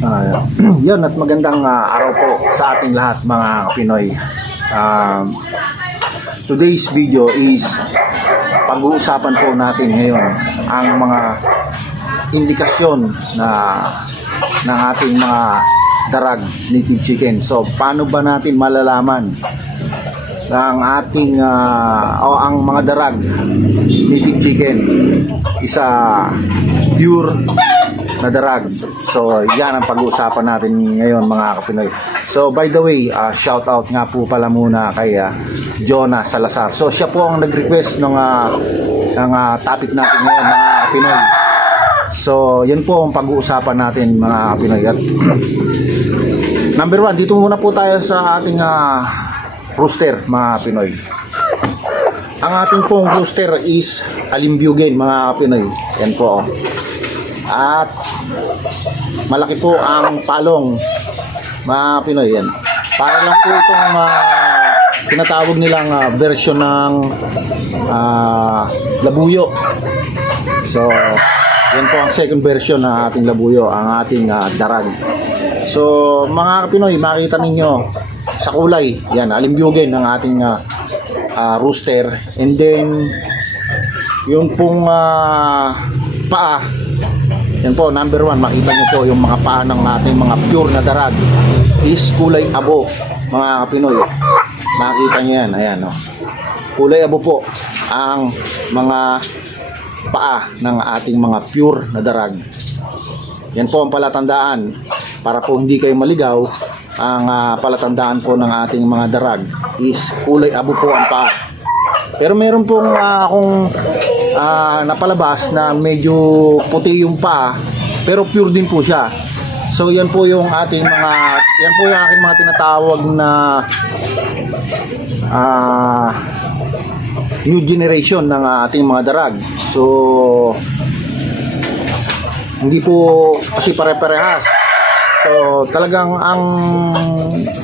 Ah, yun at magandang ah, araw po sa ating lahat mga Pinoy. Um, today's video is pag-uusapan po natin ngayon ang mga indikasyon na ng ating mga darag native chicken. So paano ba natin malalaman ang ating ah, o ang mga darag native chicken isa pure na darag. So, yan ang pag-uusapan natin ngayon mga kapinoy. So, by the way, uh, shout out nga po pala muna kay uh, Jonah Salazar. So, siya po ang nag-request ng, uh, ng uh, topic natin ngayon mga kapinoy. So, yan po ang pag-uusapan natin mga kapinoy. At, number one, dito muna po tayo sa ating uh, rooster mga Pinoy. Ang ating pong rooster is Alimbyugin mga Pinoy. Yan po. oh. At malaki po ang palong mga Pinoy yan. Para lang po itong ah, tinatawag nilang ah, version ng ah, labuyo. So, yan po ang second version ng ating labuyo, ang ating ah, darag. So, mga Pinoy, makita ninyo sa kulay, yan, alimbyugin ng ating ah, ah, rooster. And then, yung pong ah, paa, yan po, number one, makita nyo po yung mga paa ng ating mga pure na darag is kulay abo, mga Pinoy. Makita nyo yan, ayan, oh. Kulay abo po ang mga paa ng ating mga pure na darag. Yan po ang palatandaan para po hindi kayo maligaw. Ang ah, palatandaan po ng ating mga darag is kulay abo po ang paa. Pero meron pong ah, akong ah, napalabas na medyo puti yung paa pero pure din po siya. So yan po yung ating mga yan po yung aking mga tinatawag na ah new generation ng ating mga darag. So hindi po kasi pare-parehas. So talagang ang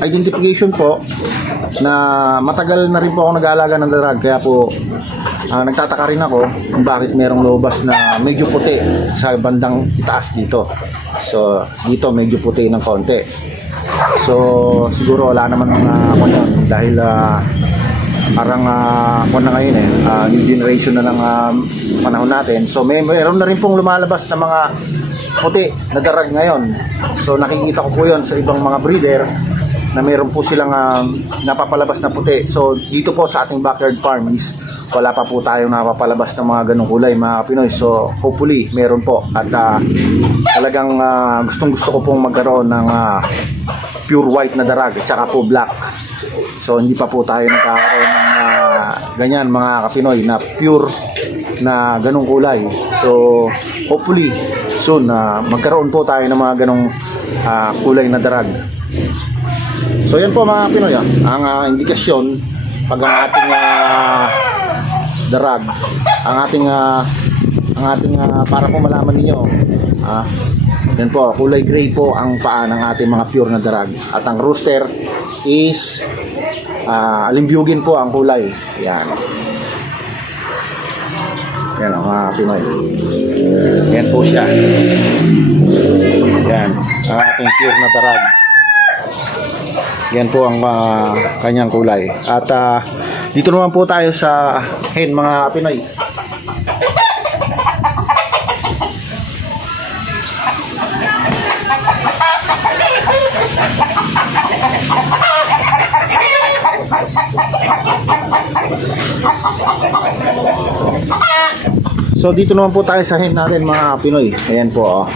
identification po na matagal na rin po ako nag-aalaga ng darag kaya po ah, nagtataka rin ako kung bakit merong lobas na medyo puti sa bandang itaas dito. So dito medyo puti ng konti. So siguro wala naman mga ako yun dahil ah, parang uh, na ngayon eh ah, new generation na ng ah, panahon natin so may meron na rin pong lumalabas na mga puti na darag ngayon so nakikita ko po yon sa ibang mga breeder na meron po silang ah, napapalabas na puti so dito po sa ating backyard farm is wala pa po tayong napapalabas ng mga ganong kulay mga Pinoy so hopefully meron po at ah, talagang gustong gusto ko pong magkaroon ng ah, pure white na darag at saka po black So hindi pa po tayo nagkakaroon ng ah, ganyan mga kapinoy na pure na ganong kulay. So hopefully soon na magkaroon po tayo ng mga ganong ah, kulay na darag. So yan po mga Pinoy ah, ang ah, indikasyon pag ang ating ah, darag, ang ating ah, ang ating ah, para po malaman niyo ah, yan po, kulay gray po ang paa ng ating mga pure na darag. At ang rooster is ah alimbyugin po ang kulay. Yan. Yan ang mga Pinoy. Yan po siya. Yan. Ang ating pure na darag. Yan po ang ah, kanyang kulay. At ah, dito naman po tayo sa hen mga Pinoy. So dito naman po tayo sa hen natin mga Pinoy. Ayan po oh.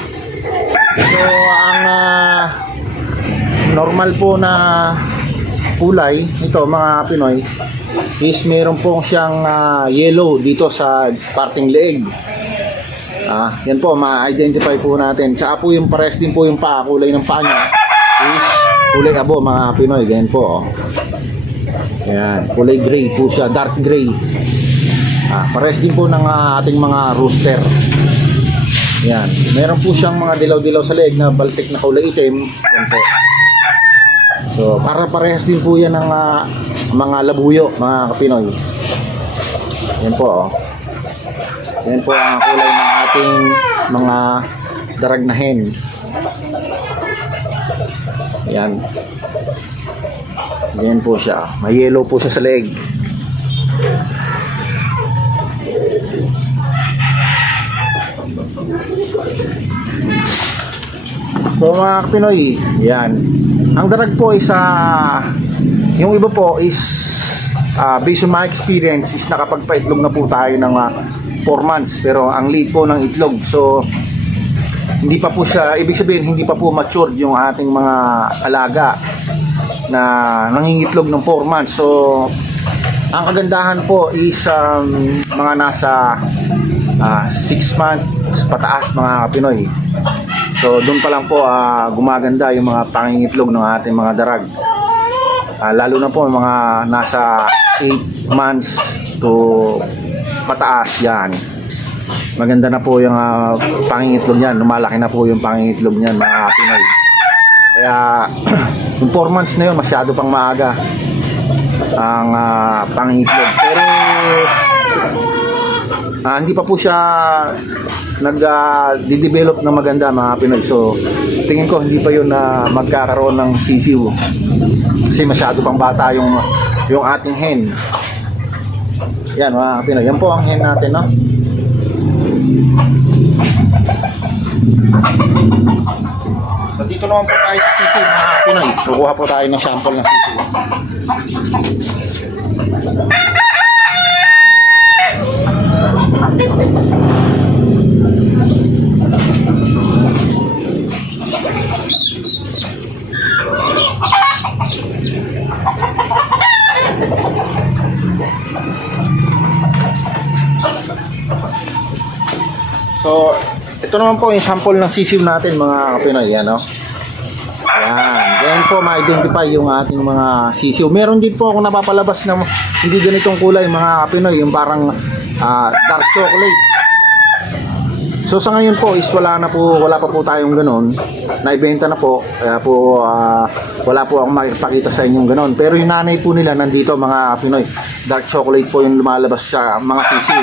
So ang ah, normal po na kulay nito mga Pinoy is meron po siyang ah, yellow dito sa parting leeg. Ah, yan po ma-identify po natin. Tsaka po yung pares din po yung paa, kulay ng paa niya is kulay abo mga Pinoy. Ganyan po oh. Yan, kulay gray po siya, dark gray. Ah, pares din po ng ah, ating mga rooster. Yan. Meron po siyang mga dilaw-dilaw sa leeg na baltik na kulay itim. Yan po. So, para parehas din po yan ng ah, mga labuyo, mga kapinoy. Yan po, oh. Yan po ang kulay ng ating mga darag na hen. Yan. Yan po siya. May yellow po siya sa leg. So mga Pinoy, yan. Ang darag po is ah, yung iba po is ah, based on my experience is nakapagpaitlog na po tayo ng 4 months pero ang late po ng itlog. So hindi pa po siya, ibig sabihin hindi pa po matured yung ating mga alaga na nangingitlog ng 4 months. So ang kagandahan po is um, mga nasa 6 months pataas mga Pinoy. So doon pa lang po ah, gumaganda yung mga pangingitlog ng ating mga darag. Ah, lalo na po mga nasa 8 months to pataas yan. Maganda na po yung ah, pangingitlog niyan. Lumalaki na po yung pangingitlog niyan mga Pinoy. Kaya yung 4 months na yun masyado pang maaga ang ah, pangingitlog. Pero ah, hindi pa po siya nag-develop na maganda mga Pinoy. So, tingin ko hindi pa yun na magkakaroon ng sisiw. Kasi masyado pang bata yung yung ating hen. Yan mga Pinoy. Yan po ang hen natin, no? So, dito naman po tayo sa sisiw mga Pinoy. Kukuha po tayo ng sample ng sisiw. So, ito naman po yung sample ng sisiw natin mga Pinoy, yan no? Ayan, po ma-identify yung ating mga sisiw. Meron din po ako napapalabas na hindi ganitong kulay mga Pinoy, yung parang ah, dark chocolate. So sa ngayon po is wala na po, wala pa po tayong ganon. Naibenta na po, kaya po ah, wala po akong makipakita sa inyong ganon. Pero yung nanay po nila nandito mga Pinoy, dark chocolate po yung lumalabas sa mga sisiw.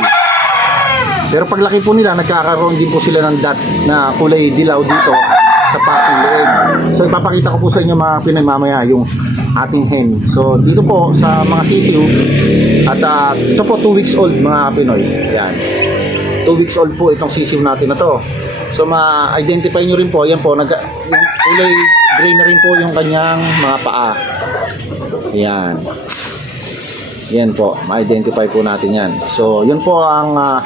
Pero paglaki po nila, nagkakaroon din po sila ng dot na kulay dilaw dito sa pating loob. So ipapakita ko po sa inyo mga Pinoy mamaya yung ating hen. So dito po sa mga sisiw at ah, ito po 2 weeks old mga Pinoy. Yan. 2 weeks old po itong sisiw natin na to. So ma-identify nyo rin po, yan po, nag yung kulay gray na rin po yung kanyang mga paa. Yan. Yan po, ma-identify po natin yan. So, yun po ang ah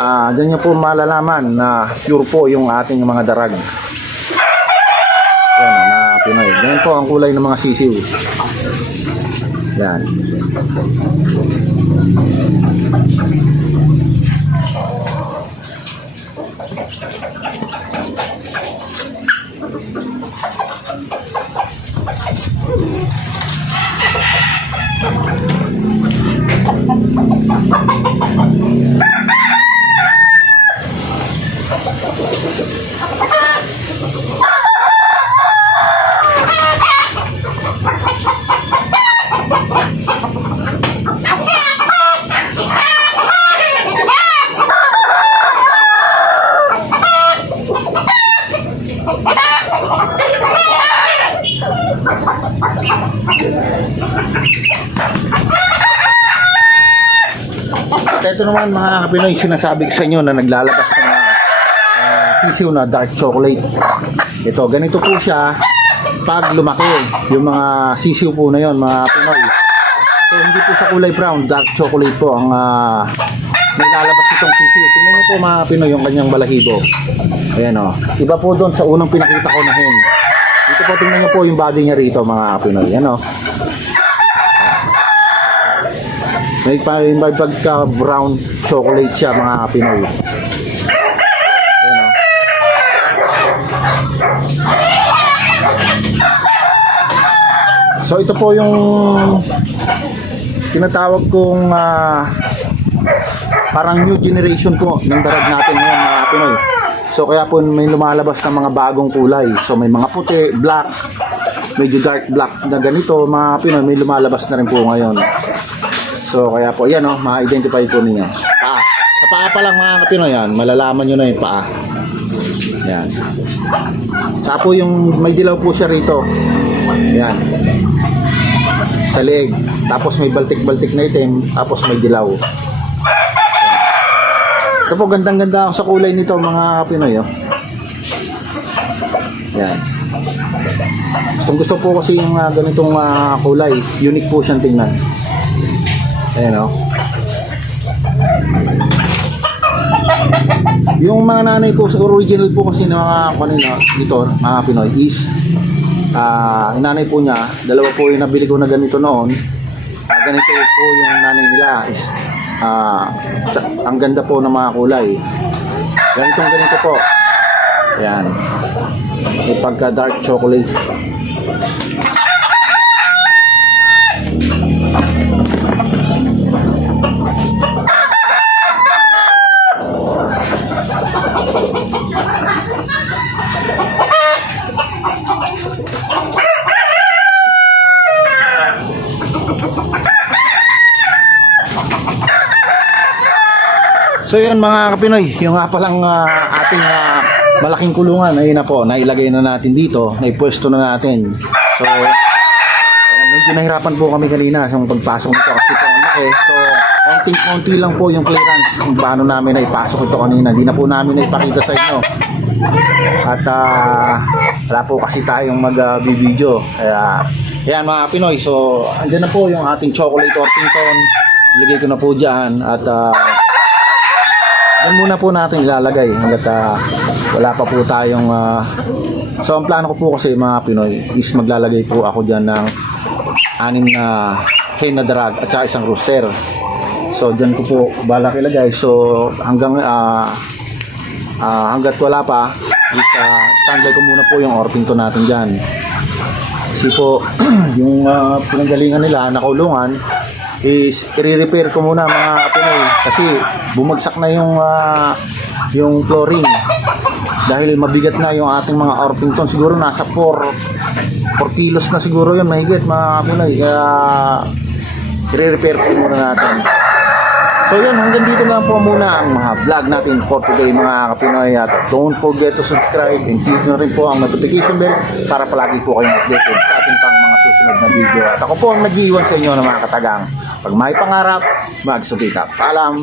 ah dyan nyo po malalaman na pure po yung ating mga darag. Pinoy. Yan po ang kulay ng mga sisiw. Yan. At ito naman mga Pinoy, sinasabi ko sa inyo na naglalabas ng mga ah, sisiw na dark chocolate. Ito, ganito po siya pag lumaki. Yung mga sisiw po na yon mga Pinoy. So hindi po sa kulay brown, dark chocolate po ang ah, nilalabas itong sisiw. Tingnan niyo po mga Pinoy yung kanyang balahibo. Ayan o. Iba po doon sa unang pinakita ko na hen. Dito po tingnan niyo po yung body niya rito mga Pinoy. Ayan o. May, pa, may pagka brown chocolate siya mga Pinoy. Ayan o. So ito po yung tinatawag kong ah, parang new generation po ng darag natin ngayon mga Pinoy. So kaya po may lumalabas ng mga bagong kulay. So may mga puti, black, medyo dark black na ganito mga Pinoy may lumalabas na rin po ngayon. So kaya po yan oh, ma-identify po ninyo. Paa. Sa paa pa lang mga Pinoy yan, malalaman nyo na yung paa. Yan. Sa po yung may dilaw po siya rito. Yan. Sa leeg. Tapos may baltik-baltik na itim. Tapos may dilaw. Ito po, gandang-ganda ako sa kulay nito mga Pinoy. Oh. Yan. Gustong gusto po kasi yung ah, ganitong ah, kulay. Unique po siyang tingnan. Ayan oh. Yung mga nanay po, original po kasi ng mga kanina dito, mga Pinoy, is ah yung nanay po niya, dalawa po yung nabili ko na ganito noon. Ah, ganito po yung nanay nila is ah ang ganda po ng mga kulay. Ganitong ganito po. Ayan. May pagka dark chocolate. So yun mga kapinoy, yung nga palang ah, ating ah, malaking kulungan, ayun na po, nailagay na natin dito, naipwesto na natin. So, medyo nahirapan po kami kanina sa pagpasok nito kasi po ang laki. So, konting-konti lang po yung clearance kung paano namin naipasok ito kanina. Di na po namin naipakita sa inyo. At ah, wala po kasi tayong mag-video. Kaya, yan mga Pinoy. So, andyan na po yung ating chocolate Orpington. Ilagay ko na po dyan. At ah, yan muna po natin ilalagay hanggat ah, wala pa po tayong ah, so ang plano ko po kasi mga Pinoy is maglalagay po ako dyan ng anim na hen na drag at saka isang rooster. So dyan ko po balak ilagay. So hanggang ah, ah, hanggat wala pa is ah, standby ko muna po yung Orpington natin dyan. Kasi po yung uh, pinanggalingan nila nakulungan is i-repair ko muna mga Pinoy kasi bumagsak na yung ah, yung flooring dahil mabigat na yung ating mga Orpington siguro nasa 4 4 kilos na siguro yun mahigit mga Pinoy kaya i-repair ko muna natin So yun, hanggang dito lang po muna ang mga vlog natin for today mga kapinoy at don't forget to subscribe and hit nyo rin po ang notification bell para palagi po kayong updated sa ating pang mga susunod na video. At ako po ang nag-iwan sa inyo ng mga katagang. Pag may pangarap, magsubika. Paalam!